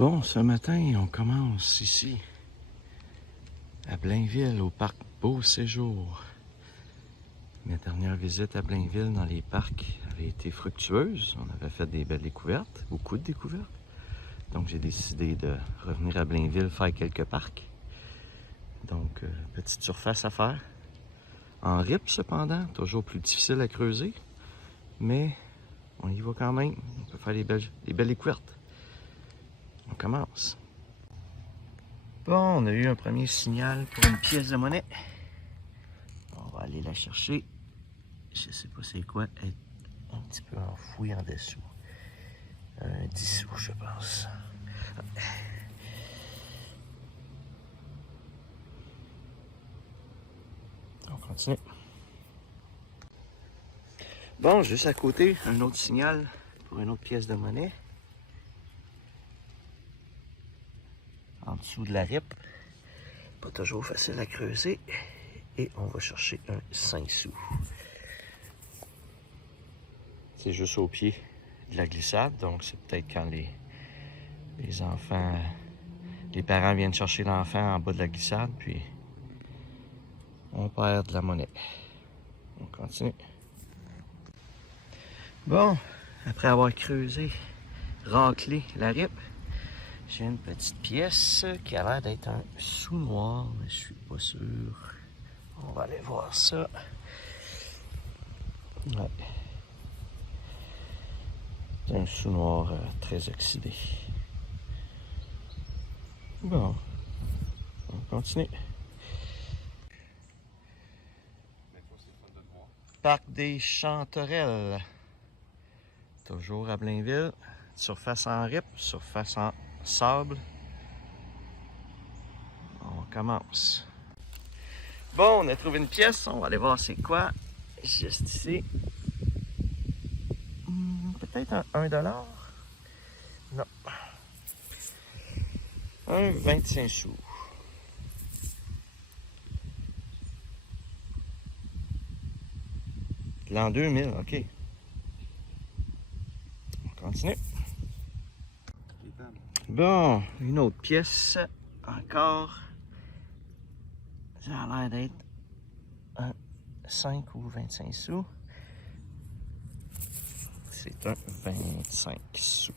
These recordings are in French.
Bon, ce matin, on commence ici, à Blainville, au parc Beau Séjour. Ma dernière visite à Blainville dans les parcs avait été fructueuse. On avait fait des belles découvertes, beaucoup de découvertes. Donc j'ai décidé de revenir à Blainville faire quelques parcs. Donc, petite surface à faire. En rip cependant, toujours plus difficile à creuser. Mais on y va quand même. On peut faire des belles découvertes. On commence. Bon, on a eu un premier signal pour une pièce de monnaie. On va aller la chercher. Je sais pas c'est quoi, elle est un petit peu enfouie en dessous. 10 sous, je pense. On continue. Bon, juste à côté, un autre signal pour une autre pièce de monnaie. En dessous de la ripe. Pas toujours facile à creuser. Et on va chercher un 5 sous. C'est juste au pied de la glissade, donc c'est peut-être quand les enfants, les parents viennent chercher l'enfant en bas de la glissade, puis on perd de la monnaie. On continue. Bon, après avoir creusé, raclé la ripe, j'ai une petite pièce qui a l'air d'être un sou noir, mais je suis pas sûr. On va aller voir ça. Ouais. C'est un sou noir très oxydé. Bon, on continue. Parc des Chanterelles. Toujours à Blainville. Surface en rip, surface en sable. On commence. Bon, on a trouvé une pièce. On va aller voir c'est quoi. Juste ici. Peut-être un 1$. Non. Un 25 sous. L'an 2000, ok. On continue. Bon, une autre pièce. Encore. Ça a l'air d'être un 5 ou 25 sous. C'est un 25 sous.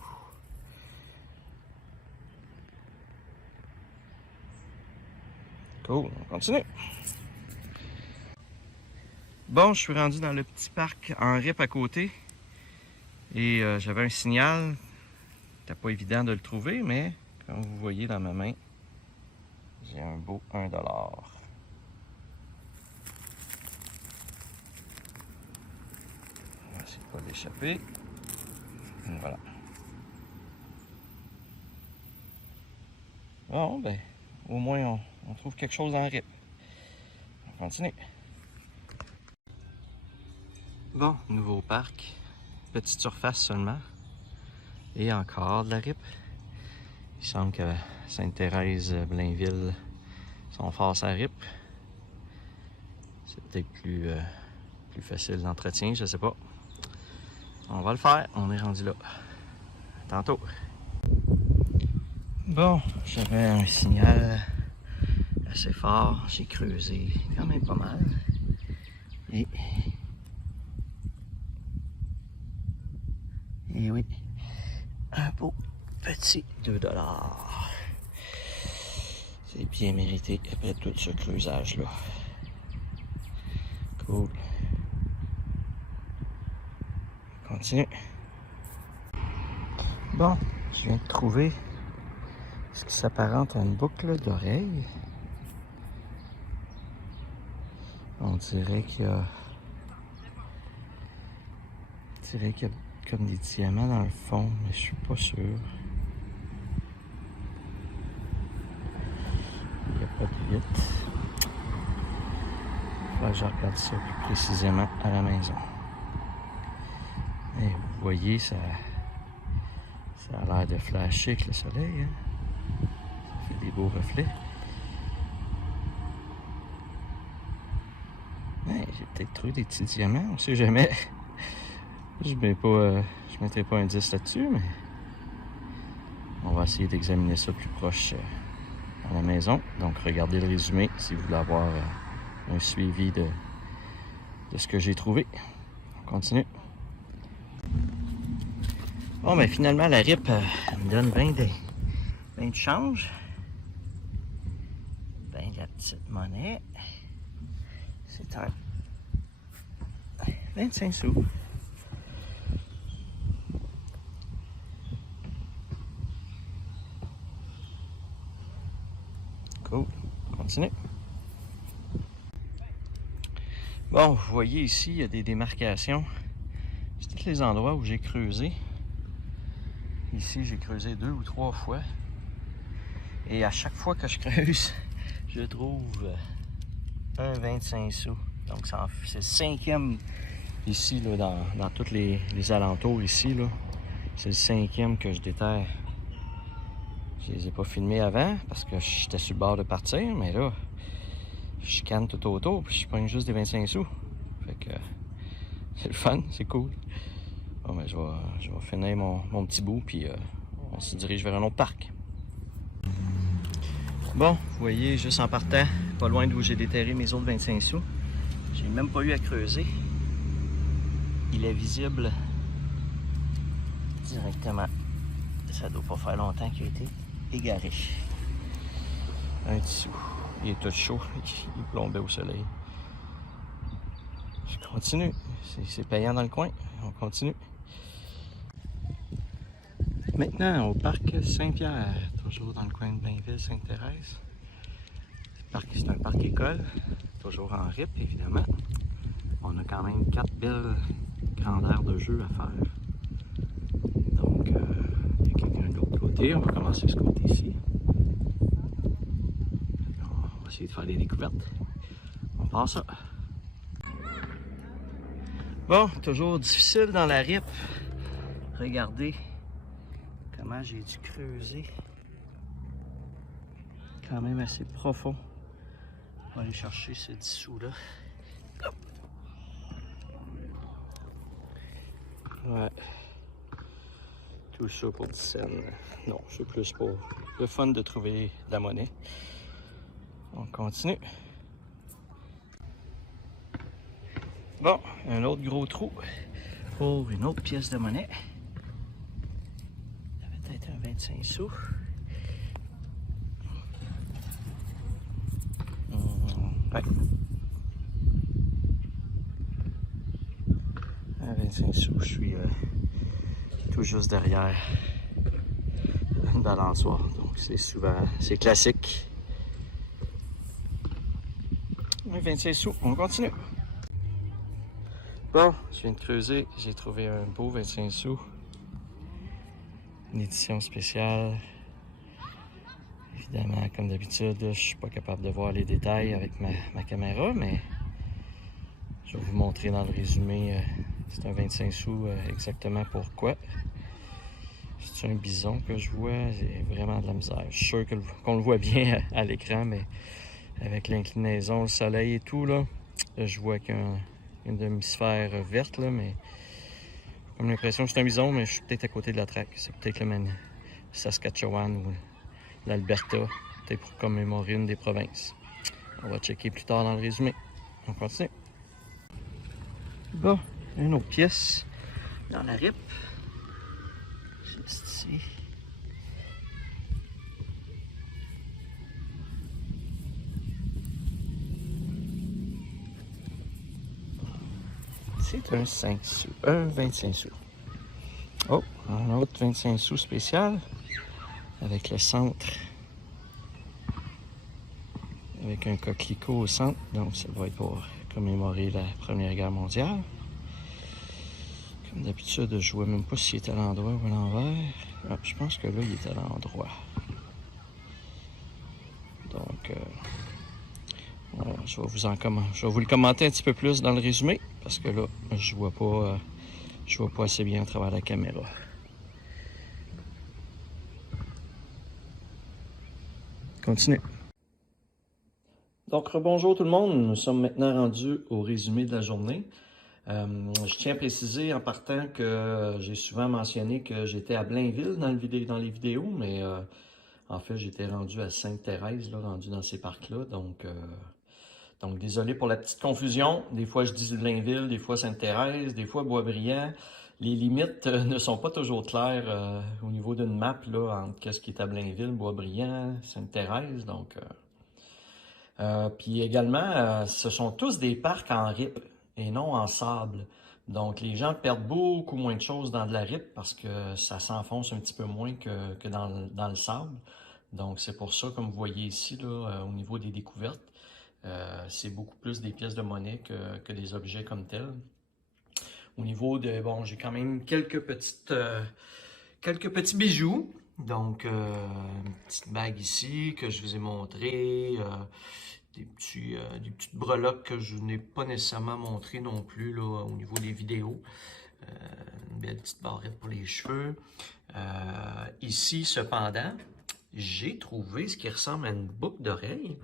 Cool, on continue. Bon, je suis rendu dans le petit parc en rip à côté. Et j'avais un signal. C'était pas évident de le trouver, mais comme vous voyez dans ma main, j'ai un beau 1$. On va essayer de pas l'échapper. Voilà. Bon, ben, au moins on trouve quelque chose en rip. On continue. Bon, nouveau parc. Petite surface seulement. Et encore de la rip. Il semble que Sainte-Thérèse, Blainville sont forts à rip. C'est peut-être plus facile d'entretien, je sais pas. On va le faire, on est rendu là. Tantôt. Bon, j'avais un signal assez fort. J'ai creusé quand même pas mal. Et oui, un beau petit 2$. C'est bien mérité après tout ce creusage-là. Cool. On continue. Bon, je viens de trouver ce qui s'apparente à une boucle d'oreille. On dirait qu'il y a comme des diamants dans le fond, mais je suis pas sûr. Il n'y a pas de vitre. Il faut que je regarde ça plus précisément à la maison. Et vous voyez, ça a l'air de flasher avec le soleil. Hein? Ça fait des beaux reflets. Ouais, j'ai peut-être trouvé des petits diamants, on sait jamais. Je mettrai pas un 10 là-dessus, mais on va va essayer d'examiner ça plus proche à la maison. Donc, regardez le résumé si vous voulez avoir un suivi de ce que j'ai trouvé. On continue. Bon, ben finalement, la RIP me donne bien de change. Ben de la petite monnaie. C'est un 25 sous. Cool. On continue. Bon, vous voyez ici, il y a des démarcations. C'est tous les endroits où j'ai creusé. Ici, j'ai creusé 2 ou 3 fois. Et à chaque fois que je creuse, je trouve un 25 sous. Donc, c'est le 5e ici, là, dans tous les alentours ici. C'est le 5e que je déterre. Je les ai pas filmés avant parce que j'étais sur le bord de partir, mais là, je scanne tout autour puis je prends juste des 25 sous. Fait que c'est le fun, c'est cool. Bon, ben, je vais finir mon petit bout puis on se dirige vers un autre parc. Bon, vous voyez, juste en partant, pas loin d'où j'ai déterré mes autres 25 sous. J'ai même pas eu à creuser. Il est visible directement. Ça doit pas faire longtemps qu'il a été égaré. Un dessous. Il est tout chaud, il plombait au soleil. Je continue. C'est payant dans le coin. On continue. Maintenant, au parc Saint-Pierre, toujours dans le coin de Blainville, Sainte-Thérèse. C'est un parc école, toujours en RIP évidemment. On a quand même 4 belles grandeurs de jeu à faire. Donc, il y a quelqu'un de l'autre côté. On va commencer ce côté-ci. On va essayer de faire des découvertes. On passe ça. Bon, toujours difficile dans la RIP. Regardez comment j'ai dû creuser. Quand même assez profond. On va aller chercher ce dessous-là. Ouais. Tout ça pour 10 cents. Non, c'est plus pour le fun de trouver de la monnaie. On continue. Bon, un autre gros trou pour une autre pièce de monnaie. Ça va peut-être un 25 sous. Ouais. Un 25 sous, je suis tout juste derrière une balançoire. Donc c'est classique. Un 25 sous, on continue. Bon, je viens de creuser, j'ai trouvé un beau 25 sous. Une édition spéciale. Évidemment, comme d'habitude, je suis pas capable de voir les détails avec ma caméra, mais je vais vous montrer dans le résumé. C'est un 25 sous exactement pourquoi. C'est un bison que je vois, j'ai vraiment de la misère. Je suis sûr qu'on le voit bien à l'écran, mais avec l'inclinaison, le soleil et tout, là, je vois qu'il y a une demi-sphère verte, là, mais j'ai comme l'impression que c'est un bison, mais je suis peut-être à côté de la traque. C'est peut-être le Saskatchewan ou l'Alberta, peut-être pour commémorer une des provinces. On va checker plus tard dans le résumé. On continue. Bon, une autre pièce dans la RIP. Juste ici. C'est un 5 sous, un 25 sous. Oh, un autre 25 sous spécial avec le centre. Avec un coquelicot au centre, donc ça va être pour commémorer la Première Guerre mondiale. Comme d'habitude, je vois même pas s'il est à l'endroit ou à l'envers. Ah, je pense que là, il est à l'endroit. Donc, voilà, je vais vous le commenter un petit peu plus dans le résumé, parce que là, je vois pas assez bien à travers la caméra. Continue. Donc, bonjour tout le monde. Nous sommes maintenant rendus au résumé de la journée. Je tiens à préciser en partant que j'ai souvent mentionné que j'étais à Blainville dans les vidéos, mais en fait j'étais rendu à Sainte-Thérèse, là, rendu dans ces parcs-là, donc désolé pour la petite confusion. Des fois je dis Blainville, des fois Sainte-Thérèse, des fois Boisbriand. Les limites ne sont pas toujours claires au niveau d'une map là, entre qu'est-ce qui est à Blainville, Boisbriand, Sainte-Thérèse, puis également, ce sont tous des parcs en RIP et non en sable. Donc les gens perdent beaucoup moins de choses dans de la RIP parce que ça s'enfonce un petit peu moins que dans le sable. Donc c'est pour ça, comme vous voyez ici, là, au niveau des découvertes, c'est beaucoup plus des pièces de monnaie que des objets comme tels. Au niveau de, bon, j'ai quand même quelques petits bijoux. Donc, une petite bague ici que je vous ai montré, des petites breloques que je n'ai pas nécessairement montré non plus là, au niveau des vidéos. Une belle petite barrette pour les cheveux. Ici, cependant, j'ai trouvé ce qui ressemble à une boucle d'oreille.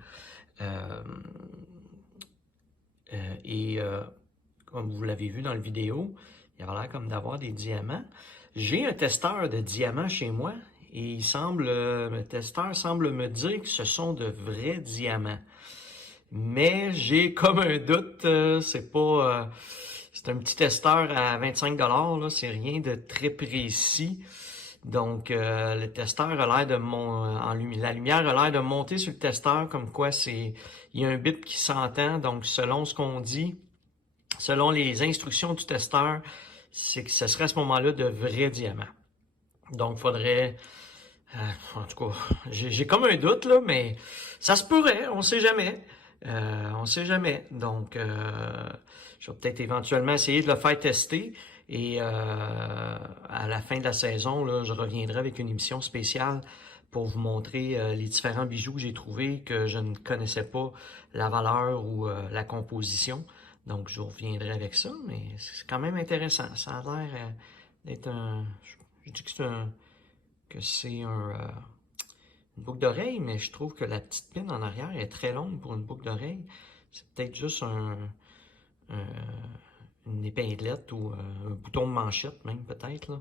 Comme vous l'avez vu dans la vidéo, il a l'air comme d'avoir des diamants. J'ai un testeur de diamants chez moi et le testeur semble me dire que ce sont de vrais diamants. Mais j'ai comme un doute, c'est un petit testeur à 25 $, là, c'est rien de très précis. Donc, le testeur a l'air la lumière a l'air de monter sur le testeur, comme quoi il y a un bip qui s'entend. Donc, selon ce qu'on dit, selon les instructions du testeur, c'est que ce serait à ce moment-là de vrais diamants. Donc, faudrait, en tout cas, j'ai comme un doute là, mais ça se pourrait, on sait jamais. On sait jamais. Donc, je vais peut-être éventuellement essayer de le faire tester. Et à la fin de la saison, là, je reviendrai avec une émission spéciale pour vous montrer les différents bijoux que j'ai trouvés, que je ne connaissais pas la valeur ou la composition. Donc, je reviendrai avec ça, mais c'est quand même intéressant. Ça a l'air d'être je dis que c'est une boucle d'oreille, mais je trouve que la petite pine en arrière est très longue pour une boucle d'oreille. C'est peut-être juste une épinglette ou un bouton de manchette même peut-être, là.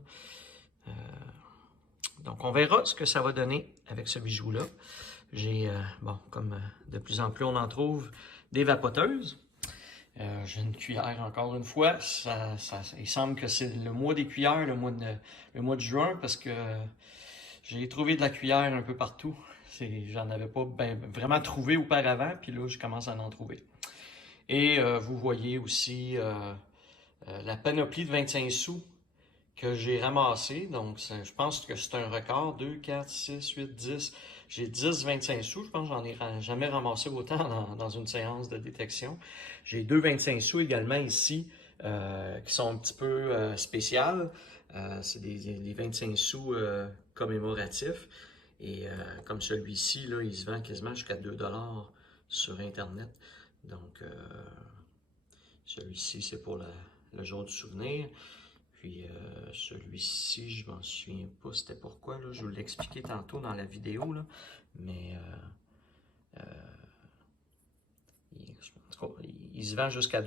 Donc on verra ce que ça va donner avec ce bijou-là. J'ai, comme de plus en plus on en trouve, des vapoteuses. J'ai une cuillère encore une fois. Il semble que c'est le mois des cuillères, le mois de juin, parce que j'ai trouvé de la cuillère un peu partout. J'en avais pas vraiment trouvé auparavant, puis là, je commence à en trouver. Et vous voyez aussi la panoplie de 25 sous que j'ai ramassé. Donc, je pense que c'est un record. 2, 4, 6, 8, 10. J'ai 10, 25 sous. Je pense que j'en ai jamais ramassé autant dans une séance de détection. J'ai 2 25 sous également ici qui sont un petit peu spéciales. C'est des 25 sous commémoratifs. Et comme celui-ci, là, il se vend quasiment jusqu'à 2 $ sur Internet. Donc, celui-ci, c'est pour le jour du souvenir. Puis celui-ci, je m'en souviens pas c'était pourquoi, là. Je vous l'ai expliqué tantôt dans la vidéo, là. Mais en tout cas, il se vend jusqu'à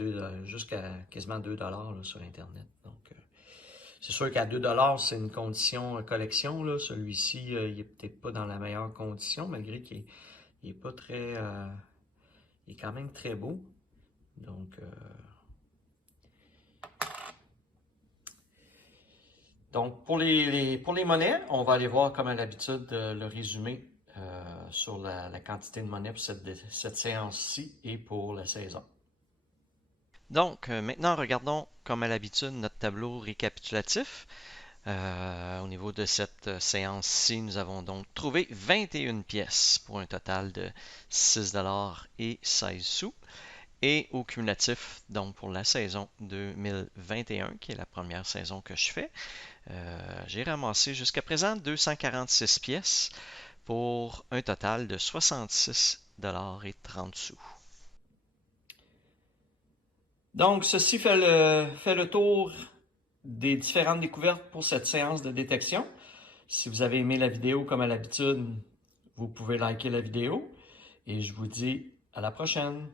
quasiment 2 $ là, sur Internet. Donc, c'est sûr qu'à 2 $, c'est une condition collection, là. Celui-ci, il est peut-être pas dans la meilleure condition, malgré qu'il est pas très... il est quand même très beau. Donc, pour les monnaies, on va aller voir comme à l'habitude le résumé sur la quantité de monnaie pour cette séance-ci et pour la saison. Donc, maintenant, regardons comme à l'habitude notre tableau récapitulatif. Au niveau de cette séance-ci, nous avons donc trouvé 21 pièces pour un total de 6 et 16 sous. Et au cumulatif, donc pour la saison 2021, qui est la première saison que je fais, j'ai ramassé jusqu'à présent 246 pièces pour un total de 66 et 30 sous. Donc, ceci fait le tour des différentes découvertes pour cette séance de détection. Si vous avez aimé la vidéo comme à l'habitude, vous pouvez liker la vidéo. Et je vous dis à la prochaine.